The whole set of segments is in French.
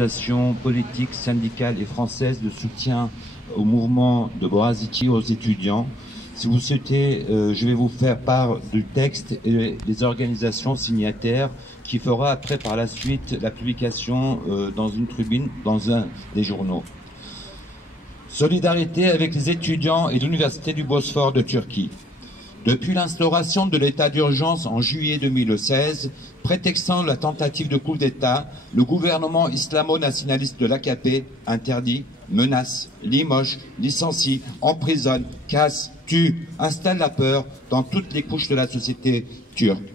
organisations politiques, syndicales et françaises de soutien au mouvement de Boraziki aux étudiants. Si vous souhaitez, je vais vous faire part du texte et des organisations signataires qui fera après par la suite la publication dans une tribune dans un des journaux. Solidarité avec les étudiants et l'Université du Bosphore de Turquie. Depuis l'instauration de l'état d'urgence en juillet 2016, prétextant la tentative de coup d'État, le gouvernement islamo-nationaliste de l'AKP interdit, menace, limoge, licencie, emprisonne, casse, tue, installe la peur dans toutes les couches de la société turque.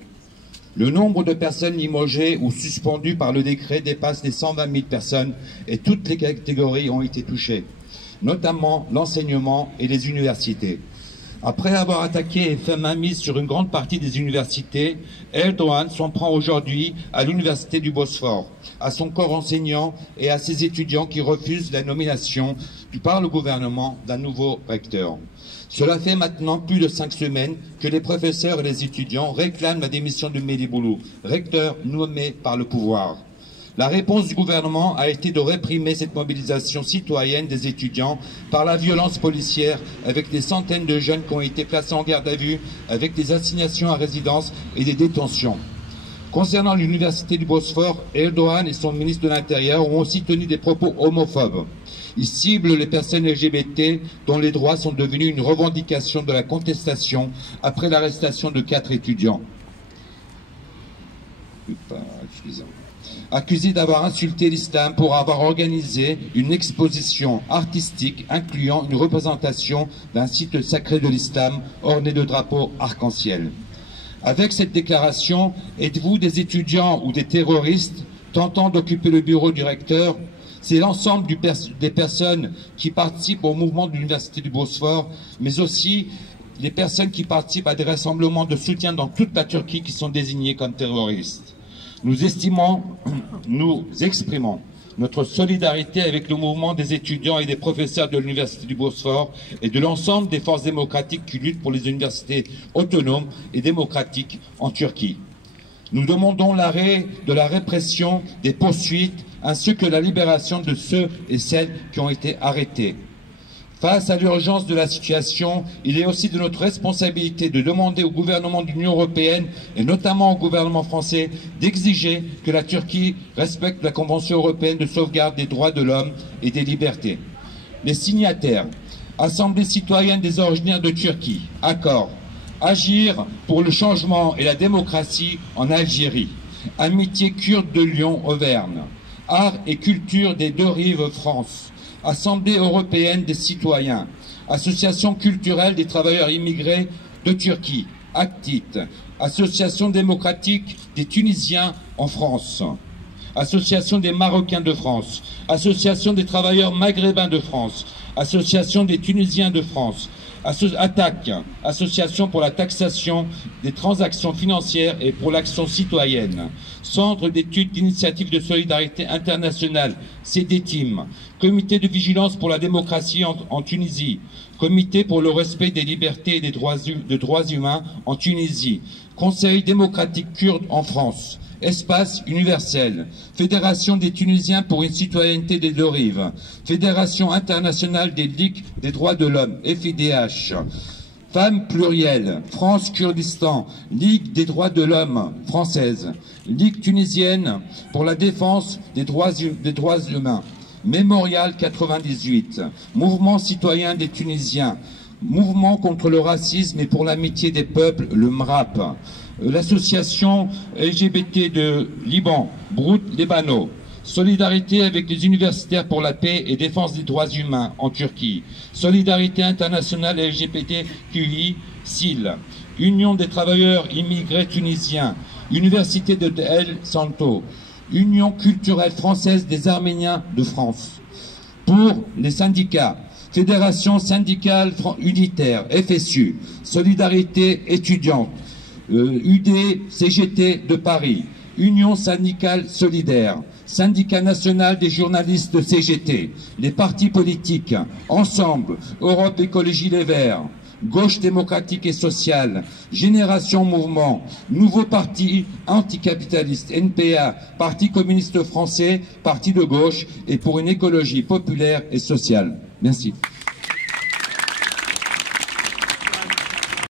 Le nombre de personnes limogées ou suspendues par le décret dépasse les 120 000 personnes et toutes les catégories ont été touchées, notamment l'enseignement et les universités. Après avoir attaqué et fait mainmise sur une grande partie des universités, Erdogan s'en prend aujourd'hui à l'Université du Bosphore, à son corps enseignant et à ses étudiants qui refusent la nomination par le gouvernement d'un nouveau recteur. Cela fait maintenant plus de 5 semaines que les professeurs et les étudiants réclament la démission de Mehdi Boulou, recteur nommé par le pouvoir. La réponse du gouvernement a été de réprimer cette mobilisation citoyenne des étudiants par la violence policière avec des centaines de jeunes qui ont été placés en garde à vue avec des assignations à résidence et des détentions. Concernant l'Université du Bosphore, Erdogan et son ministre de l'Intérieur ont aussi tenu des propos homophobes. Ils ciblent les personnes LGBT dont les droits sont devenus une revendication de la contestation après l'arrestation de 4 étudiants. Accusés d'avoir insulté l'islam pour avoir organisé une exposition artistique incluant une représentation d'un site sacré de l'islam orné de drapeaux arc-en-ciel. Avec cette déclaration, êtes-vous des étudiants ou des terroristes tentant d'occuper le bureau du recteur? C'est l'ensemble des personnes qui participent au mouvement de l'Université du Bosphore, mais aussi les personnes qui participent à des rassemblements de soutien dans toute la Turquie qui sont désignées comme terroristes. Nous exprimons notre solidarité avec le mouvement des étudiants et des professeurs de l'Université du Bosphore et de l'ensemble des forces démocratiques qui luttent pour les universités autonomes et démocratiques en Turquie. Nous demandons l'arrêt de la répression, des poursuites, ainsi que la libération de ceux et celles qui ont été arrêtés. Face à l'urgence de la situation, il est aussi de notre responsabilité de demander au gouvernement de l'Union européenne, et notamment au gouvernement français, d'exiger que la Turquie respecte la Convention européenne de sauvegarde des droits de l'homme et des libertés. Les signataires, Assemblée citoyenne des originaires de Turquie, accord, agir pour le changement et la démocratie en Algérie, Amitié kurde de Lyon-Auvergne, Art et culture des deux rives France, Assemblée européenne des citoyens, Association culturelle des travailleurs immigrés de Turquie, ACTIT, Association démocratique des Tunisiens en France, Association des Marocains de France, Association des travailleurs maghrébins de France, Association des Tunisiens de France, ATTAC, Association pour la taxation des transactions financières et pour l'action citoyenne, Centre d'études d'initiative de solidarité internationale, CEDETIM, Comité de vigilance pour la démocratie en Tunisie, Comité pour le respect des libertés et des droits humains en Tunisie, Conseil démocratique kurde en France, Espace universel, Fédération des Tunisiens pour une citoyenneté des deux rives, Fédération internationale des ligues des droits de l'homme, FIDH, Femmes plurielles, France Kurdistan, Ligue des droits de l'homme française, Ligue tunisienne pour la défense des droits humains, Mémorial 98, Mouvement citoyen des Tunisiens, Mouvement contre le racisme et pour l'amitié des peuples, le MRAP, l'association LGBT de Liban, Brout Lebano, Solidarité avec les universitaires pour la paix et défense des droits humains en Turquie, Solidarité internationale LGBTQI, SIL, Union des travailleurs immigrés tunisiens, Université de El Santo, Union culturelle française des Arméniens de France. Pour les syndicats, Fédération syndicale unitaire, FSU, Solidarité étudiante, UD CGT de Paris, Union syndicale solidaire, Syndicat national des journalistes de CGT, les partis politiques, Ensemble, Europe Écologie Les Verts, Gauche démocratique et sociale, Génération Mouvement, Nouveau Parti anticapitaliste, NPA, Parti communiste français, Parti de gauche et pour une écologie populaire et sociale. Merci.